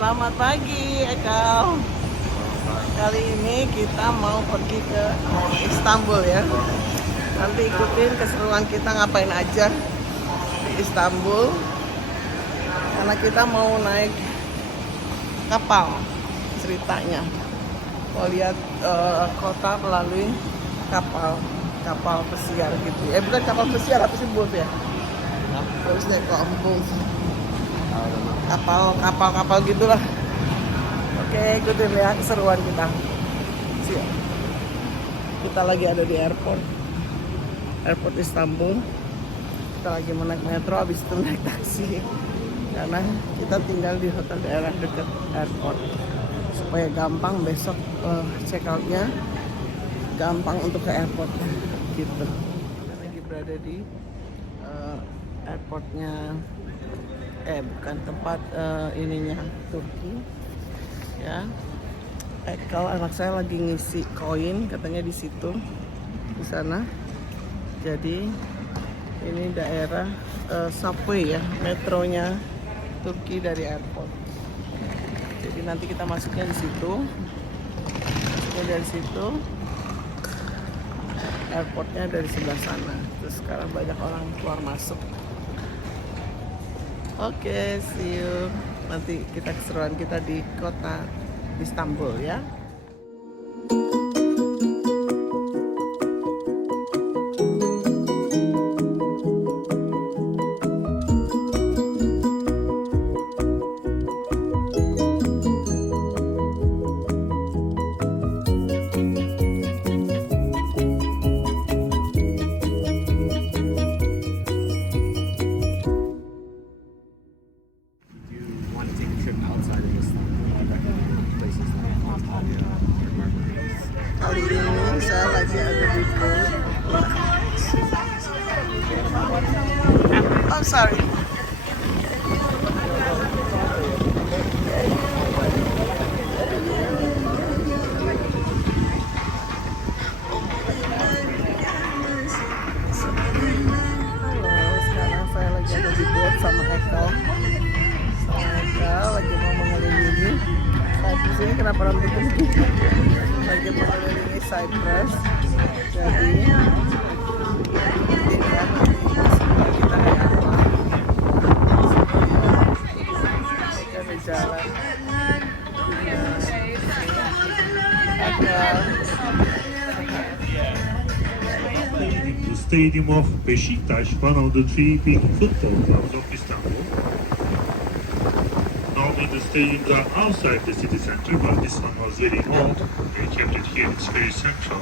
Selamat pagi, Eka. Kali ini kita mau pergi ke Istanbul ya. Nanti ikutin keseruan kita ngapain aja di Istanbul. Karena kita mau naik kapal ceritanya. Mau lihat kota melalui kapal pesiar gitu. Bukan kapal pesiar, apa sih boat ya? Harusnya boat. Kapal gitulah. Oke, ikutin ya keseruan kita. Siap. Kita lagi ada di airport Istanbul. Kita lagi mau naik metro, habis itu naik taksi. Karena kita tinggal di hotel daerah dekat airport. Supaya gampang besok check out-nya, gampang untuk ke airport gitu. Kita lagi berada di airportnya, bukan tempat ininya Turki ya. Kalau anak saya lagi ngisi koin katanya di situ, di sana. Jadi ini daerah subway ya, metronya Turki dari airport. Jadi nanti kita masuknya di situ, dari situ. Airportnya dari sebelah sana. Terus sekarang banyak orang keluar masuk. Oke, see you. Nanti kita keseruan kita di kota Istanbul ya. Kali ini saya lagi ada di boat. Oh, sorry. Sekarang saya lagi ada di boat sama Eka. Lagi mau mengelilingi. Di sini kenapa rambutnya begini? Lagi mengelilingi Cyprus. Jadi ini ya, kita ada jalan. The stadium of Beşiktaş, one of the three big football clubs of Istanbul. Normally the stadiums are outside the city center, but this one was very old. They kept it here, it's very central.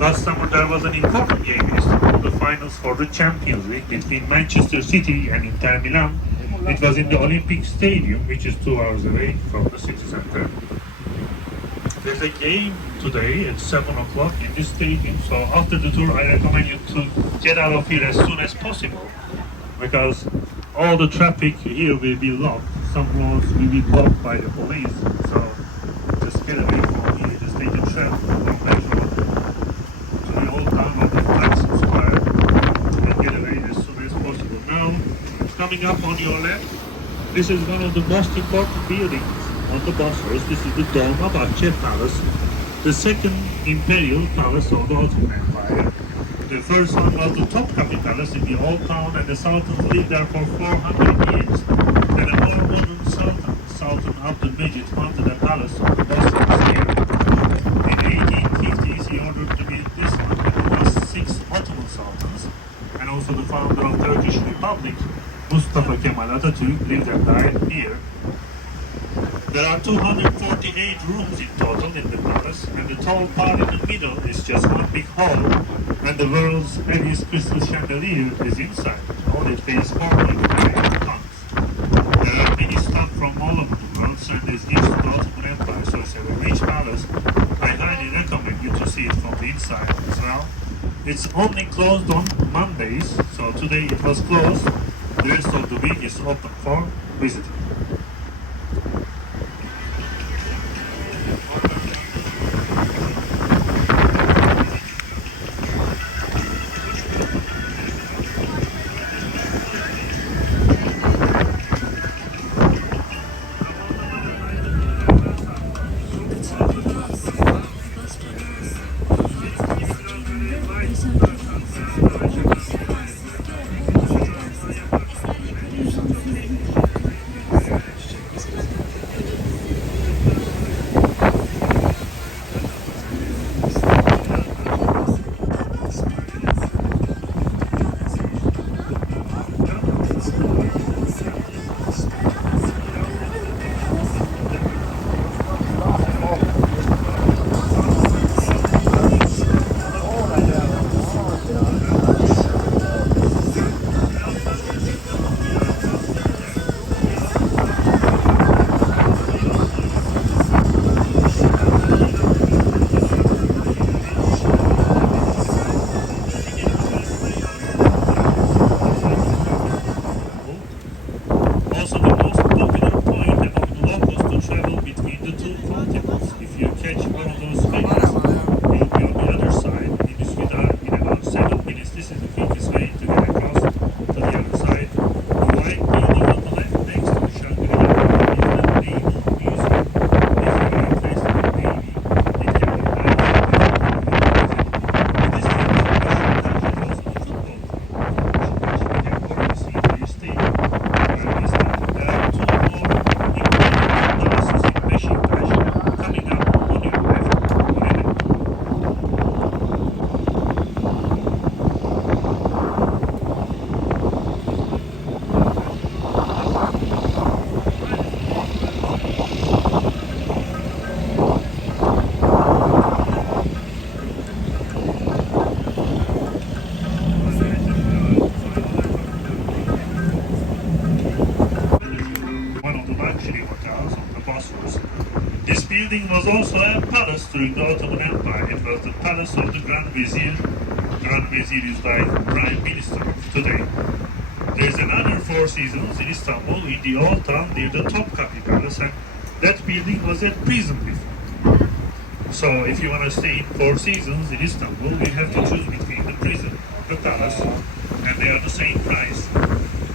Last summer there was an important game in Istanbul, the finals for the Champions League between Manchester City and Inter Milan. It was in the Olympic Stadium, which is 2 hours away from the city center. There's a game today at 7 o'clock in this stadium, so after the tour I recommend you to get out of here as soon as possible, because all the traffic here will be locked. Some roads will be blocked by the police, so just get away from here. Just take the tram from Metro to the old town of the Taksim Square and get away as soon as possible. Now, coming up on your left, this is one of the most important buildings on the Bosphorus. This is the Dolmabahce Palace, the second imperial palace of the Ottoman Empire. The first one was the Topkapi Palace in the old town, and the sultans lived there for 400 years. Then a more modern sultan, Sultan Abdülmecid, founded a palace on the Bosphorus here. In the 1850s, he ordered to build this one with the last 6 Ottoman sultans, and also the founder of Turkish Republic, Mustafa Kemal Atatürk, lived and died here. There are 248 rooms in total in the palace, and the tall part in the middle is just one big hall, and the world's heaviest crystal chandelier is inside. All it weighs 4.9 tons. There are many stuff from all over the world, and is next to the Ottoman Empire, so it's a rich palace. I highly recommend you to see it from the inside as well. It's only closed on Mondays, so today it was closed. The rest of the week is open for visiting. luxury hotels on the Bosphorus. This building was also a palace during the Ottoman Empire. It was the palace of the Grand Vizier. Grand Vizier is like Prime Minister of today. There's another Four Seasons in Istanbul in the old town near the Topkapi Palace, and that building was a prison before. So if you want to stay in Four Seasons in Istanbul, you have to choose between the prison and the palace, and they are the same price.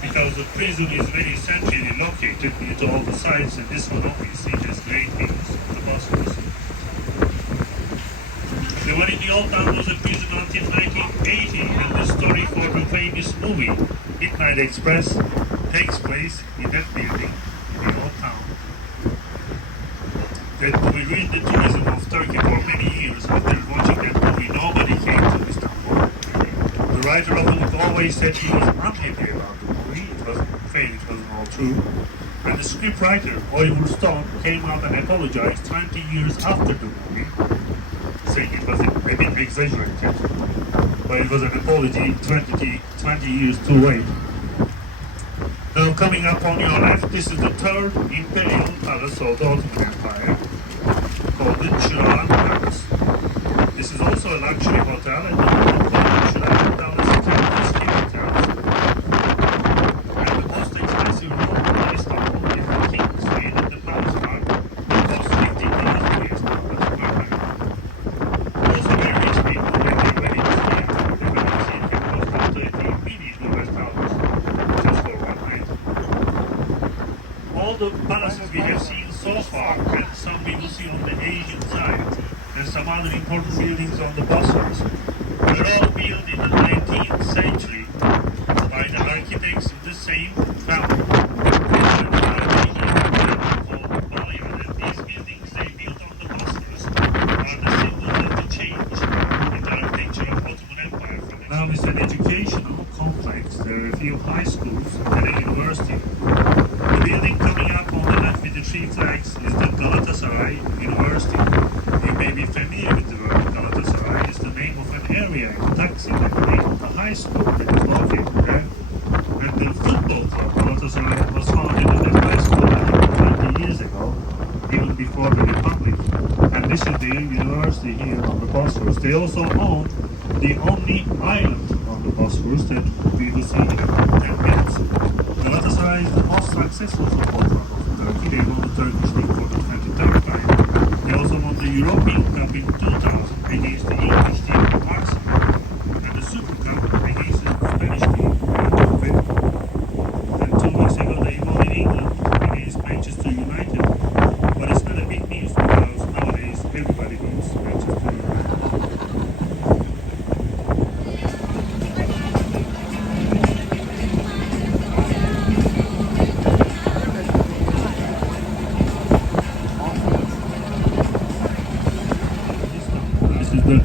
Because the prison is very centrally located near to all the sites, and this one obviously has great views of the Bosphorus. The one in the old town was a prison until 1980, and the story for the famous movie Midnight Express takes place in that building in the old town. That movie ruined the tourism of Turkey for many years. After watching that movie, nobody came to Istanbul. The writer of the book always said he was unhappy about the movie. It wasn't fake, it wasn't all true. And the scriptwriter, Oliver Stone, came out and apologized 20 years after the movie, saying it was a bit exaggerated. But it was an apology 20 years too late. Now coming up on your left, this is the third imperial palace of the Ottoman Empire, called the Çırağan Palace. This is also a luxury hotel, and you can call it Çırağan Palace Ski Hotels. And the most expensive room in Istanbul is the King Suite at the Palace Park. It costs 15,000 US dollars per night. Also very rich people, when they're ready to stay at home, they will see it can cost up to 18 million US dollars just for one night. All the palaces we have seen so far, and some we will see on the Asian side, and some other important buildings on the Bosphorus, were all built in the 19th century by the architects of the same family. These buildings they built on the Bosphorus are the symbol of the change in the architecture of Ottoman Empire. Now it's an educational complex. There are a few high schools and a university. The building coming up on the left with the three flags is the Galatasaray University. You may be familiar with the word Galatasaray. It's the name of an area in Taksim, the name of the high school that is located there. And the football club Galatasaray was founded at that high school about 20 years ago, even before the Republic. And this is the university here on the Bosphorus. They also own the only island on the Bosphorus that we will see in about 10 minutes. Galatasaray is the most successful football club of Turkey. They won the Turkish league for the 23rd time. They also won the European Cup in 2000 against the English team Arsenal, and the Super Cup against the Spanish team Real. And 2 weeks ago they won in England against Manchester United. But it's not a big news because nowadays everybody knows Manchester United. The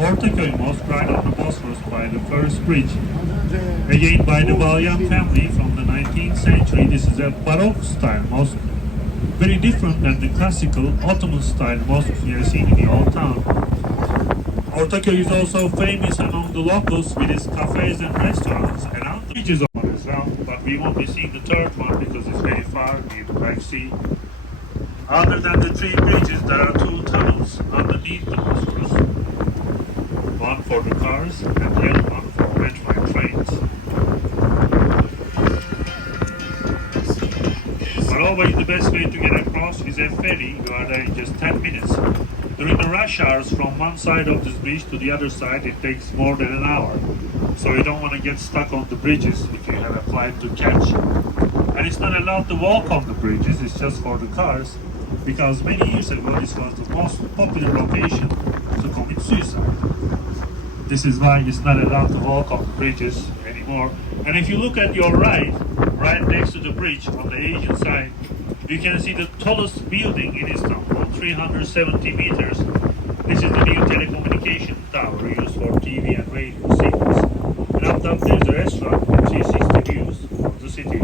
Ortaköy Mosque right on the Bosphorus by the first bridge. Again by the Balyan family from the 19th century. This is a Baroque style mosque. Very different than the classical Ottoman style mosque we have seen in the old town. Ortaköy is also famous among the locals with its cafes and restaurants around the bridges on as well. But we won't be seeing the third one because it's very far near the Black Sea. Other than the three bridges, there are two tunnels underneath the Bosphorus. One for the cars and the other one for metro trains. But always the best way to get across is a ferry. You are there in just 10 minutes. During the rush hours from one side of this bridge to the other side, it takes more than an hour. So you don't want to get stuck on the bridges if you have a flight to catch. And it's not allowed to walk on the bridges, it's just for the cars. Because many years ago this was the most popular location to commit suicide. This is why it's not allowed to walk on the bridges anymore. And if you look at your right next to the bridge on the Asian side, you can see the tallest building in Istanbul, 370 meters. This is the new telecommunication tower used for TV and radio signals. And up top there's a restaurant with 360 views of the city.